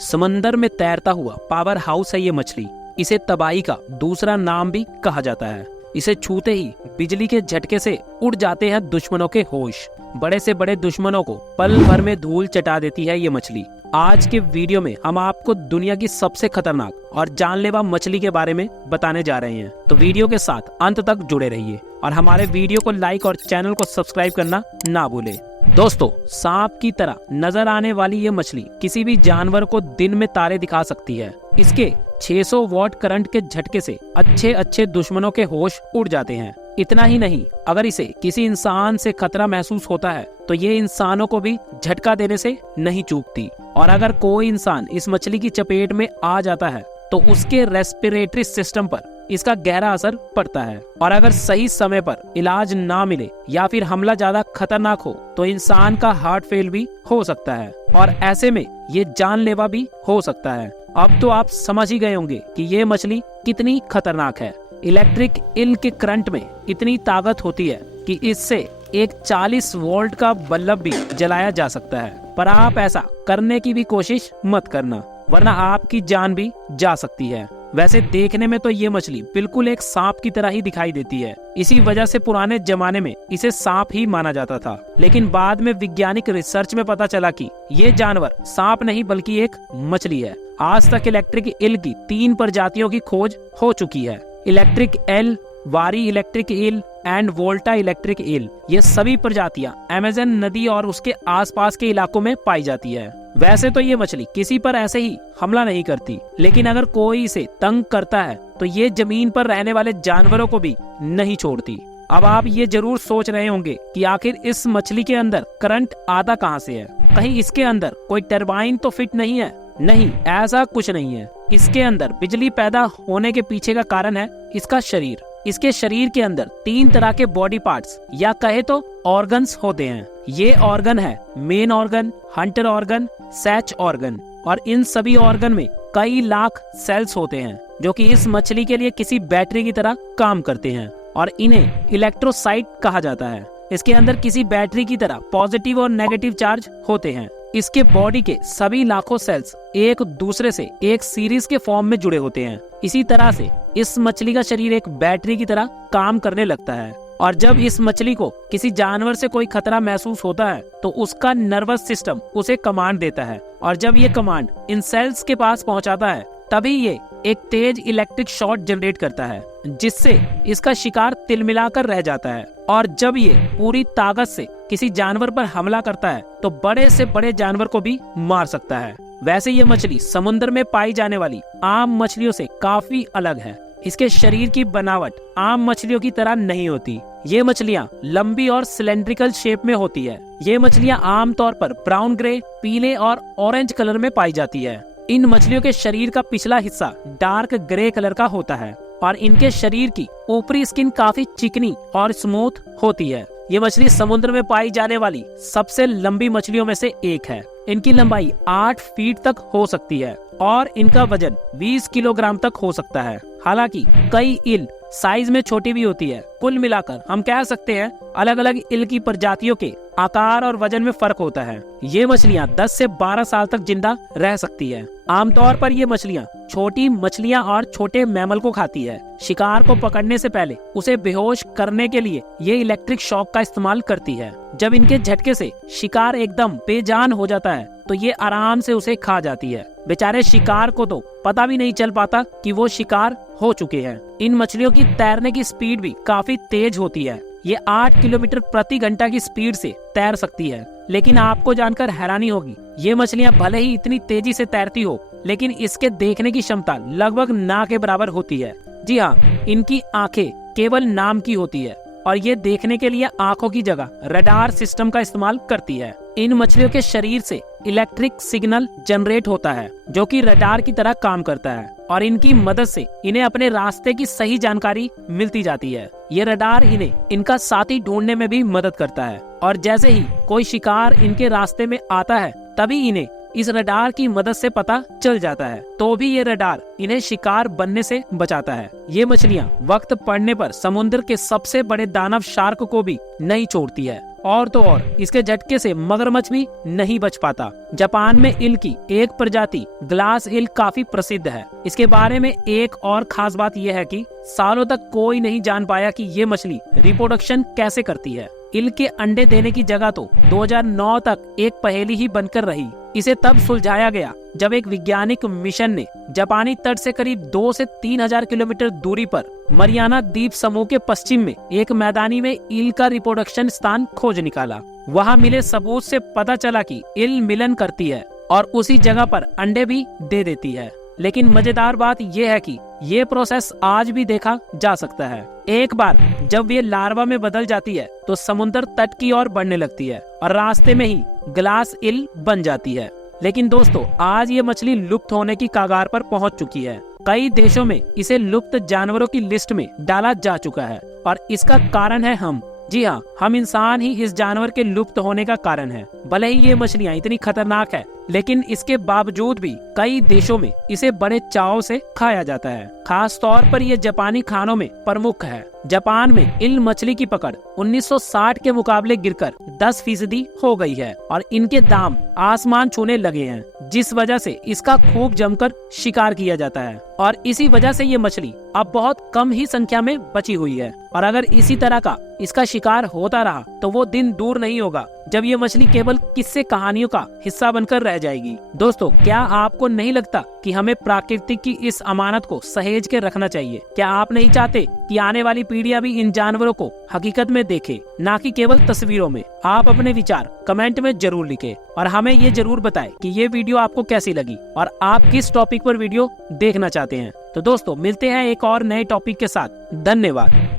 समंदर में तैरता हुआ पावर हाउस है ये मछली। इसे तबाही का दूसरा नाम भी कहा जाता है। इसे छूते ही बिजली के झटके से उड़ जाते हैं दुश्मनों के होश। बड़े से बड़े दुश्मनों को पल भर में धूल चटा देती है ये मछली। आज के वीडियो में हम आपको दुनिया की सबसे खतरनाक और जानलेवा मछली के बारे में बताने जा रहे हैं, तो वीडियो के साथ अंत तक जुड़े रहिए और हमारे वीडियो को लाइक और चैनल को सब्सक्राइब करना ना भूलें। दोस्तों, सांप की तरह नजर आने वाली ये मछली किसी भी जानवर को दिन में तारे दिखा सकती है। इसके 600 वॉट करंट के झटके से अच्छे दुश्मनों के होश उड़ जाते हैं। इतना ही नहीं, अगर इसे किसी इंसान से खतरा महसूस होता है तो ये इंसानों को भी झटका देने से नहीं चूकती। और अगर कोई इंसान इस मछली की चपेट में आ जाता है तो उसके रेस्पिरेटरी सिस्टम पर इसका गहरा असर पड़ता है। और अगर सही समय पर इलाज ना मिले या फिर हमला ज्यादा खतरनाक हो तो इंसान का हार्ट फेल भी हो सकता है और ऐसे में ये जानलेवा भी हो सकता है। अब तो आप समझ ही गए होंगे कि ये मछली कितनी खतरनाक है। इलेक्ट्रिक ईल के करंट में इतनी ताकत होती है कि इससे एक 40 वोल्ट का बल्ब भी जलाया जा सकता है। पर आप ऐसा करने की भी कोशिश मत करना, वरना आपकी जान भी जा सकती है। वैसे देखने में तो ये मछली बिल्कुल एक सांप की तरह ही दिखाई देती है। इसी वजह से पुराने जमाने में इसे सांप ही माना जाता था। लेकिन बाद में वैज्ञानिक रिसर्च में पता चला कि ये जानवर सांप नहीं बल्कि एक मछली है। आज तक इलेक्ट्रिक ईल की 3 प्रजातियों की खोज हो चुकी है। इलेक्ट्रिक एल, वारी electric eel and Volta electric eel. ये सभी प्रजातियां अमेज़न नदी और उसके आसपास के इलाकों में पाई जाती है। वैसे तो ये मछली किसी पर ऐसे ही हमला नहीं करती, लेकिन अगर कोई इसे तंग करता है तो ये जमीन पर रहने वाले जानवरों को भी नहीं छोड़ती। अब आप ये जरूर सोच रहे होंगे कि आखिर इस मछली के अंदर करंट आता कहाँ से है? कहीं इसके अंदर कोई टरबाइन तो फिट नहीं है? नहीं, ऐसा कुछ नहीं है। इसके अंदर बिजली पैदा होने के पीछे का कारण है इसका शरीर। इसके शरीर के अंदर 3 तरह के बॉडी पार्ट्स या कहे तो ऑर्गन्स होते हैं। ये ऑर्गन है main organ, Hunter organ, Sachs organ. और इन सभी ऑर्गन में कई लाख सेल्स होते हैं जो कि इस मछली के लिए किसी बैटरी की तरह काम करते हैं और इन्हें इलेक्ट्रोसाइट कहा जाता है। इसके अंदर किसी बैटरी की तरह पॉजिटिव और नेगेटिव चार्ज होते हैं। इसके बॉडी के सभी लाखों सेल्स एक दूसरे से एक सीरीज के फॉर्म में जुड़े होते हैं। इसी तरह से इस मछली का शरीर एक बैटरी की तरह काम करने लगता है। और जब इस मछली को किसी जानवर से कोई खतरा महसूस होता है तो उसका नर्वस सिस्टम उसे कमांड देता है और जब ये कमांड इन सेल्स के पास पहुंचाता है तभी ये एक तेज इलेक्ट्रिक शॉट जनरेट करता है जिससे इसका शिकार तिलमिलाकर रह जाता है। और जब ये पूरी ताकत से किसी जानवर पर हमला करता है तो बड़े से बड़े जानवर को भी मार सकता है। वैसे ये मछली समुद्र में पाई जाने वाली आम मछलियों से काफी अलग है। इसके शरीर की बनावट आम मछलियों की तरह नहीं होती। ये मछलियाँ लंबी और सिलेंड्रिकल शेप में होती है। ये मछलियाँ आमतौर पर ब्राउन ग्रे, पीले और ऑरेंज कलर में पाई जाती है। इन मछलियों के शरीर का पिछला हिस्सा डार्क ग्रे कलर का होता है और इनके शरीर की ऊपरी स्किन काफी चिकनी और स्मूथ होती है। ये मछली समुद्र में पाई जाने वाली सबसे लंबी मछलियों में से एक है। इनकी लंबाई 8 फीट तक हो सकती है और इनका वजन 20 किलोग्राम तक हो सकता है। हालांकि कई ईल साइज में छोटी भी होती है। कुल मिलाकर हम कह सकते हैं अलग अलग ईल की प्रजातियों के आकार और वजन में फर्क होता है। ये मछलियाँ 10 से 12 साल तक जिंदा रह सकती है। आमतौर पर ये मछलियाँ छोटी मछलियाँ और छोटे मैमल को खाती है। शिकार को पकड़ने से पहले उसे बेहोश करने के लिए ये इलेक्ट्रिक शॉक का इस्तेमाल करती है। जब इनके झटके से शिकार एकदम बेजान हो जाता है तो ये आराम से उसे खा जाती है। बेचारे शिकार को तो पता भी नहीं चल पाता कि वो शिकार हो चुके हैं। इन मछलियों की तैरने की स्पीड भी काफी तेज होती है। ये 8 किलोमीटर प्रति घंटा की स्पीड से तैर सकती है। लेकिन आपको जानकर हैरानी होगी, ये मछलियाँ भले ही इतनी तेजी से तैरती हो लेकिन इसके देखने की क्षमता लगभग ना के बराबर होती है। जी हाँ, इनकी आंखें केवल नाम की होती है और ये देखने के लिए आंखों की जगह रडार सिस्टम का इस्तेमाल करती है। इन मछलियों के शरीर से इलेक्ट्रिक सिग्नल जनरेट होता है जो कि रडार की तरह काम करता है और इनकी मदद से इन्हें अपने रास्ते की सही जानकारी मिलती जाती है। ये रडार इन्हें इनका साथी ढूंढने में भी मदद करता है और जैसे ही कोई शिकार इनके रास्ते में आता है तभी इन्हें इस रडार की मदद से पता चल जाता है, तो भी ये रडार इन्हें शिकार बनने से बचाता है। ये मछलियाँ वक्त पड़ने पर समुद्र के सबसे बड़े दानव शार्क को भी नहीं छोड़ती है, और तो और इसके झटके से मगरमच्छ भी नहीं बच पाता। जापान में ईल की एक प्रजाति ग्लास ईल काफी प्रसिद्ध है। इसके बारे में एक और खास बात यह है कि सालों तक कोई नहीं जान पाया कि ये मछली रिप्रोडक्शन कैसे करती है। ईल के अंडे देने की जगह तो 2009 तक एक पहेली ही बनकर रही। इसे तब सुलझाया गया जब एक वैज्ञानिक मिशन ने जापानी तट से करीब 2 से 3 हजार किलोमीटर दूरी पर मरियाना द्वीप समूह के पश्चिम में एक मैदानी में ईल का रिप्रोडक्शन स्थान खोज निकाला। वहां मिले सबूत से पता चला कि ईल मिलन करती है और उसी जगह पर अंडे भी दे देती है। लेकिन मजेदार बात यह है कि ये प्रोसेस आज भी देखा जा सकता है। एक बार जब ये लार्वा में बदल जाती है तो समुद्र तट की ओर बढ़ने लगती है और रास्ते में ही ग्लास ईल बन जाती है। लेकिन दोस्तों, आज ये मछली लुप्त होने की कगार पर पहुंच चुकी है। कई देशों में इसे लुप्त जानवरों की लिस्ट में डाला जा चुका है और इसका कारण है हम। जी हाँ, हम इंसान ही इस जानवर के लुप्त होने का कारण है। भले ही ये मछलियाँ इतनी खतरनाक है, लेकिन इसके बावजूद भी कई देशों में इसे बड़े चाव से खाया जाता है। खास तौर पर ये जापानी खानों में प्रमुख है। जापान में ईल मछली की पकड़ 1960 के मुकाबले गिरकर 10% हो गई है और इनके दाम आसमान छूने लगे हैं, जिस वजह से इसका खूब जमकर शिकार किया जाता है। और इसी वजह से ये मछली अब बहुत कम ही संख्या में बची हुई है और अगर इसी तरह का इसका शिकार होता रहा तो वो दिन दूर नहीं होगा जब ये मछली केवल किस्से कहानियों का हिस्सा बनकर रह जाएगी। दोस्तों, क्या आपको नहीं लगता कि हमें प्रकृति की इस अमानत को सहेज के रखना चाहिए? क्या आप नहीं चाहते कि आने वाली पीढ़ियां भी इन जानवरों को हकीकत में देखे, ना कि केवल तस्वीरों में? आप अपने विचार कमेंट में जरूर लिखें और हमें ये जरूर बताएं कि ये वीडियो आपको कैसी लगी और आप किस टॉपिक पर वीडियो देखना चाहते हैं। तो दोस्तों, मिलते हैं एक और नए टॉपिक के साथ। धन्यवाद।